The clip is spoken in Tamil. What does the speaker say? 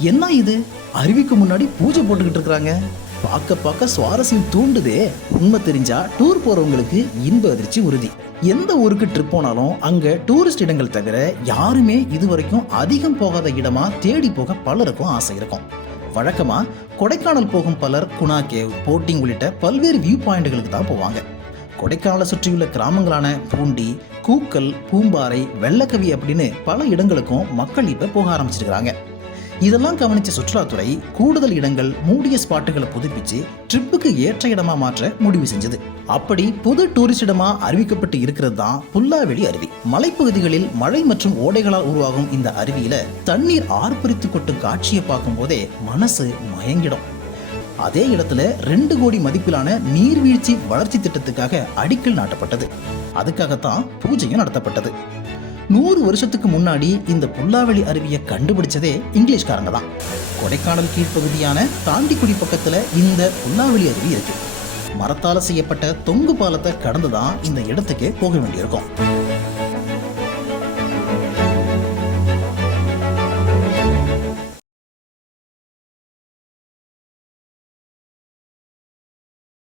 என்ன இது? அருவிக்கு முன்னாடி பூஜை போட்டுக்கிட்டு இருக்கிறாங்க. பார்க்க பார்க்க சுவாரஸ்யம் தூண்டுதே. உண்மை தெரிஞ்சா டூர் போறவங்களுக்கு இன்ப அதிர்ச்சி உறுதி. எந்த ஊருக்கு ட்ரிப் போனாலும் அங்க டூரிஸ்ட் இடங்கள் தவிர யாருமே இதுவரைக்கும் அதிகம் போகாத இடமா தேடி போக பலருக்கும் ஆசை இருக்கும். வழக்கமா கொடைக்கானல் போகும் பலர் குணா கேவ் போட்டிங் உள்ளிட்ட பல்வேறு வியூ பாயிண்ட்களுக்கு தான் போவாங்க. கொடைக்கானலை சுற்றியுள்ள கிராமங்களான பூண்டி கூக்கல் பூம்பாறை வெள்ளக்கவி அப்படின்னு பல இடங்களுக்கும் மக்கள் இப்ப போக ஆரம்பிச்சிருக்கிறாங்க. இதெல்லாம் கவனிச்ச சுற்றுலாத்துறை கூடுதல் இடங்கள் மூடிய ஸ்பாட்டுகளை புதுப்பிச்சு ட்ரிப்புக்கு ஏற்ற இடமா மாற்ற முடிவு செஞ்சது. அப்படி புது டூரிஸ்ட் இடமா அறிவிக்கப்பட்டு இருக்கிறது தான் புல்லாவெளி அருவி. மலைப்பகுதிகளில் மழை மற்றும் ஓடைகளால் உருவாகும் இந்த அருவியில தண்ணீர் ஆர்ப்பரித்து கொட்டும் காட்சியை பார்க்கும் போதே மனசு மயங்கிடும். அதே இடத்துல ரெண்டு கோடி மதிப்பிலான நீர்வீழ்ச்சி வளர்ச்சி திட்டத்துக்காக அடிக்கல் நாட்டப்பட்டது. அதுக்காகத்தான் பூஜையும் நடத்தப்பட்டது. நூறு வருஷத்துக்கு முன்னாடி இந்த புல்லாவெளி அருவியை கண்டுபிடிச்சதே இங்கிலீஷ்காரங்க தான். கொடைக்கானல் கீழ்ப்பகுதியான தாண்டிக்குடி பக்கத்தில் இந்த புல்லாவெளி அருவி இருக்கு. மரத்தால செய்யப்பட்ட தொங்கு பாலத்தை கடந்து தான் இந்த இடத்துக்கு போக வேண்டியிருக்கும்.